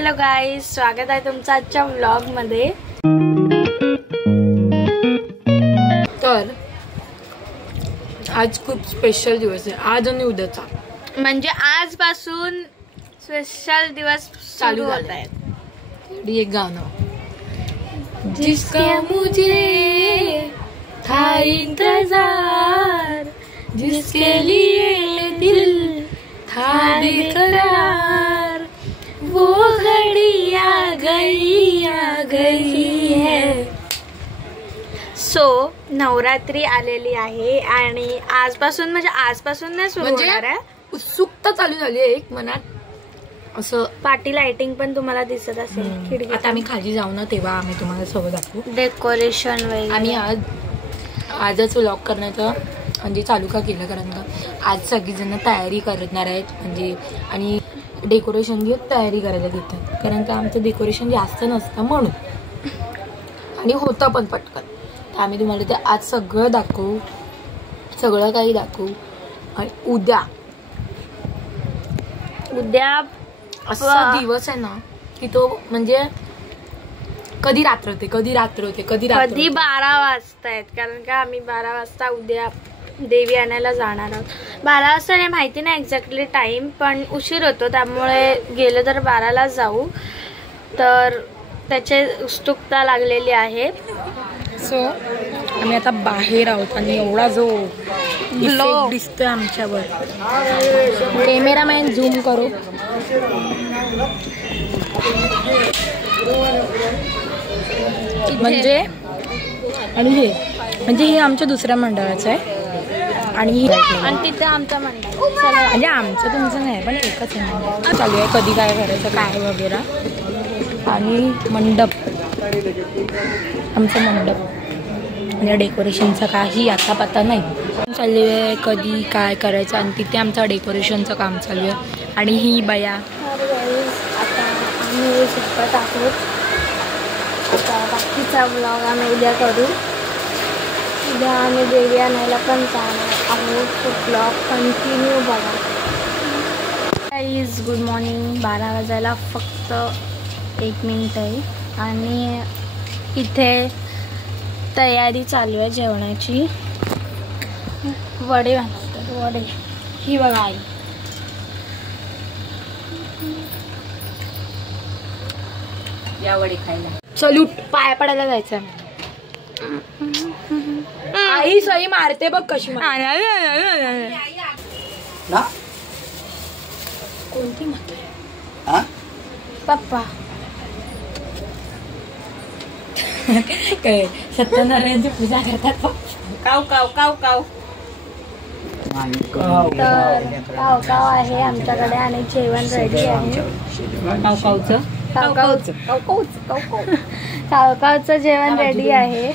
Hello guys, स्वागत आहे तुमचं आजच्या व्लॉग मध्ये। तर आज खूप स्पेशल दिवस आहे, आज आणि उद्याचा, म्हणजे आजपासून स्पेशल दिवस चालू होत आहेत। एक गाणं, जिसका मुझे था इंतजार, जिसके लिए दिल था बेकरार, वो घड़ी आ गई है। सो नवरात्री आलेली आहे आणि आजपासून म्हणजे आजपासून नाही सुरू होणार आहे, उत्सुकता चालू झाली आहे एक मनात। असं पार्टी लाइटिंग पण तुम्हाला दिसत असेल खिडकी। आता आम्ही खाली जाऊ ना तेव्हा आम्ही तुम्हाला सगळं दाखवू, डेकोरेशन वगैरे। आम्ही आजच व्लॉग करण्याचं म्हणजे चालू का केलं, कारण का आज सगळीजण तयारी करणार आहेत म्हणजे, आणि डेकोरेशन घेऊन तयारी करायला घेतात, कारण का आमचं डेकोरेशन जास्त नसतं म्हणून, आणि होतं पण पटकन। तर आम्ही तुम्हाला ते आज सगळं दाखवू, सगळं काही दाखवू। आणि उद्या असा दिवस आहे ना की तो म्हणजे कधी रात्र होते, कधी 12 वाजतायत, कारण का आम्ही 12 वाजता उद्या देवी आणायला जाणार आहोत। 12 वाजता नाही, माहिती नाही एक्झॅक्टली टाइम, पण उशीर होतो त्यामुळे गेलं तर 12ला जाऊ, तर त्याची उत्सुकता लागलेली आहे। सो आम्ही आता बाहेर आहोत आणि एवढा जो इफेक्ट दिसतोय आमच्यावर, कॅमेरामॅन झूम करो, म्हणजे आणि हे आमच्या दुसऱ्या मंडळाचं आहे, आणि तिथं आमचं मंडळ, म्हणजे आमचं तुमचं नाही पण एकच आहे मंडळ। चालू आहे कधी काय करायचं काय वगैरे, आणि मंडप, आमचं मंडप म्हणजे डेकोरेशनचं काही आता पत्ता नाही चालू आहे, कधी काय करायचं, आणि तिथे आमचं डेकोरेशनचं काम चालू आहे। आणि ही बया आता आम्ही शिकत आहोत, आता बाकीचा ब्लॉग आम्ही उद्या करू। उद्या आम्ही देवी आणायला पण जाणार आहोत, तो ब्लॉग कंटिन्यू बघा। गाईज गुड मॉर्निंग, 12 वाजायला फक्त 1 मिनिट आहे, आणि इथे तयारी चालू आहे जेवणाची। वडे बनवतात, वडे, ही बघा आई। या वडे खायला सल्यूट, पाया पडायला जायचं। आई सई मारते बघ कशी ना, कोणती मारते पप्पा काय सत्यनारायणची पूजा करतात, काव काव काव काव। तर काव आहे आमच्याकडे, आणि जेवण रेडी आहे। कावकावचं जेवण रेडी आहे।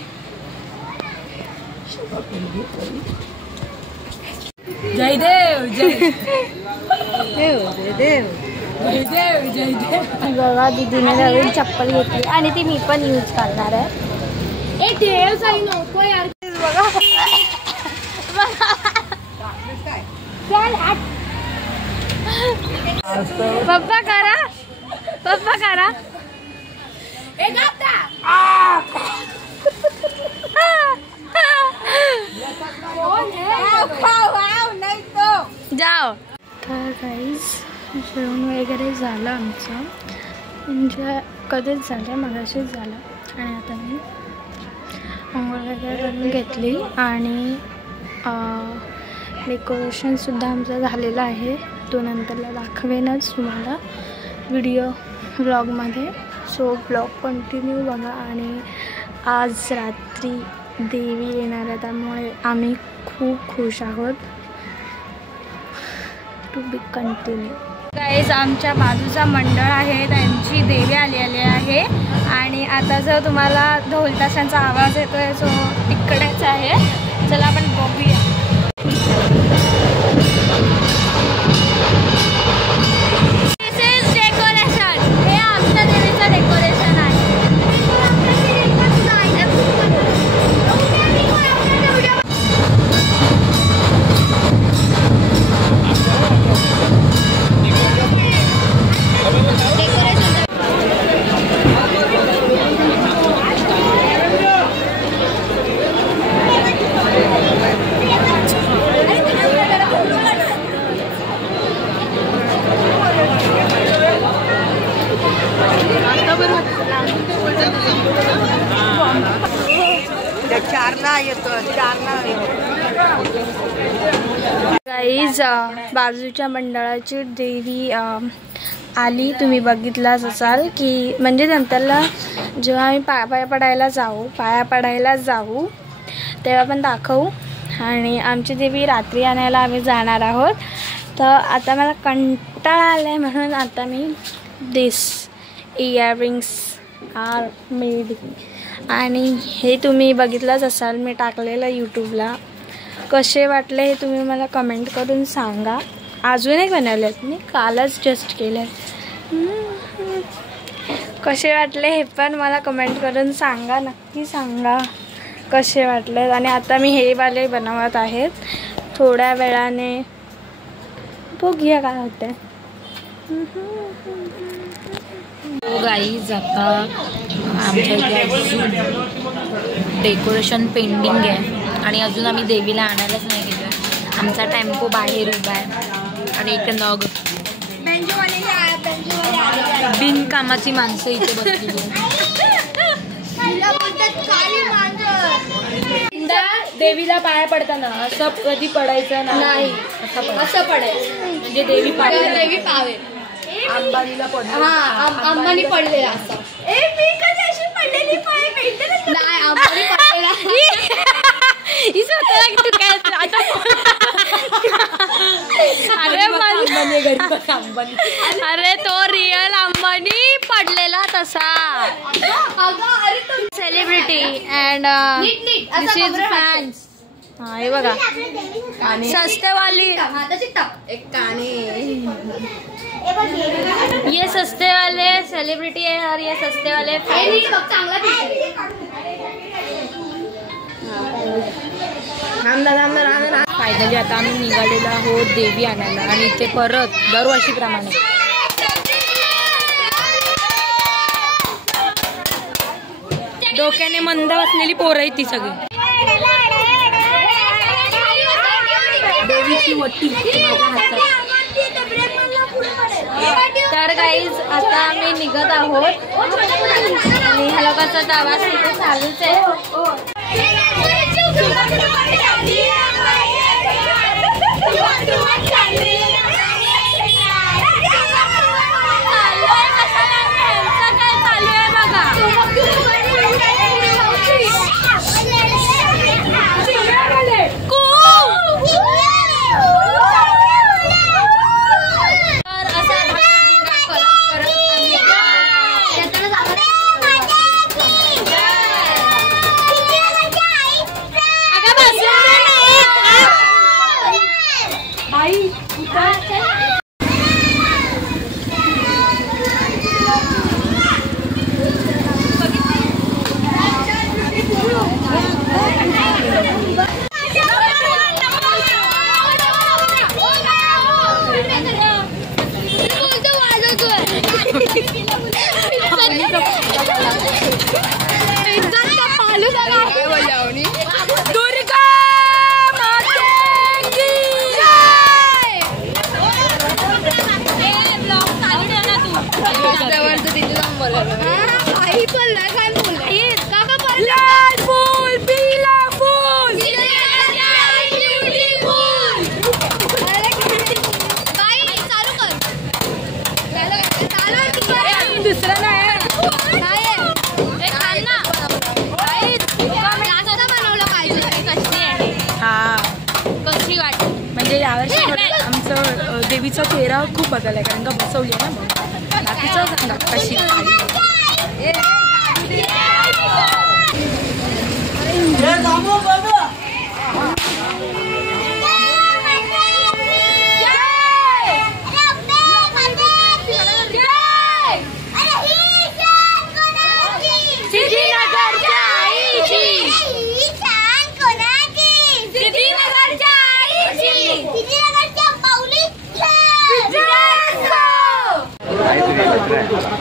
जय देव जय देव बघा, दीदीने नवीन चप्पल घेतली आणि ती मी पण यूज करणार आहे। देव साई नको यार, बघा पप्पा करा, पप्पा करा। जाओ। तर गाईज जेवण वगैरे झालं आमचं, म्हणजे कधीच झालं, मगाशीच झालं, आणि आता मी अंघोळ वगैरे करून घेतली, आणि डेकोरेशनसुद्धा आमचं झालेलं आहे, तो नंतरला दाखवेनच तुम्हाला व्हिडिओ ब्लॉगमध्ये। सो ब्लॉग कंटिन्यू बघा, आणि आज रात्री देवी येणार आहे त्यामुळे आम्ही खूप खुश आहोत। To be continue. गाईज आमच्या बाजूचा मंडळ आहे, त्यांची देवी आलेली आहे, आणि आता जो तुम्हाला ढोल ताशांचा आवाज येतोय जो तिकडेच आहे, चला आपण बघूया। गाईज बाजूच्या मंडळाची देवी आली, तुम्ही बघितलाच असाल की म्हणजे नंतरला जेव्हा आम्ही पाया पडायला जाऊ तेव्हा पण दाखवू. आणि आमची देवी रात्री आणायला आम्ही जाणार आहोत. तर आता मला कंटाळा आला आहे म्हणून आता मी दिस इयरिंग्स आर मेड. आणि हे तुम्ही बघितलंच असाल, मी टाकलेलं यूट्यूबला. कसे वाटले हे तुम्ही मला कमेंट करून सांगा. अजून एक बनवले आहेत मी, कालच जस्ट केले. कसे वाटले हे पण मला कमेंट करून सांगा, नक्की सांगा कसे वाटले. आणि आता मी हे वाले बनवत आहेत, थोड्या वेळाने बघूया काय होते. गाईज आता आमच्या इथे डेकोरेशन पेंडिंग आहे आणि अजून आम्ही देवीला आणायलाच नाही गेलो. आमचा टेम्पो बाहेर उभा आहे आणि एक नग बिनकामाची माणसं इथे बसली. देवीला पाया पडताना असं कधी पडायचं नाही, असं पडायचं म्हणजे देवी पावे. अंबानीला पडलं, अंबानी पडलेला असं. अरे तो रिअल अंबानी पडलेला तसा. Celebrity and this is fans. हाँ ये बघा सस्ते वाली, ये सस्ते वाले सेलिब्रिटी है और ये सस्ते वाले फायनली आता आम्ही निघालेलो आहोत देवी आणायला. आणि इथे परत दरवर्षीप्रमाणे डोक्याने मंद असलेली पोरं आहेत ती सगळी. देवीची वटी माझ्या हातात. तर गाईज आता आम्ही निघत आहोत आणि ह्या लोकांचा दावा तिथे चालूच आहे. म्हणजे यावर्षी आमचं देवीचा चेहरा खूप बदल आहे कारण का बसवली आहे ना. बाकीचं सांगा कशी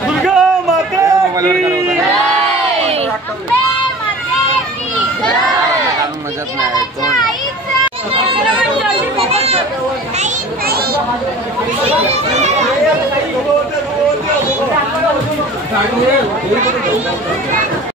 दुर्गा माता की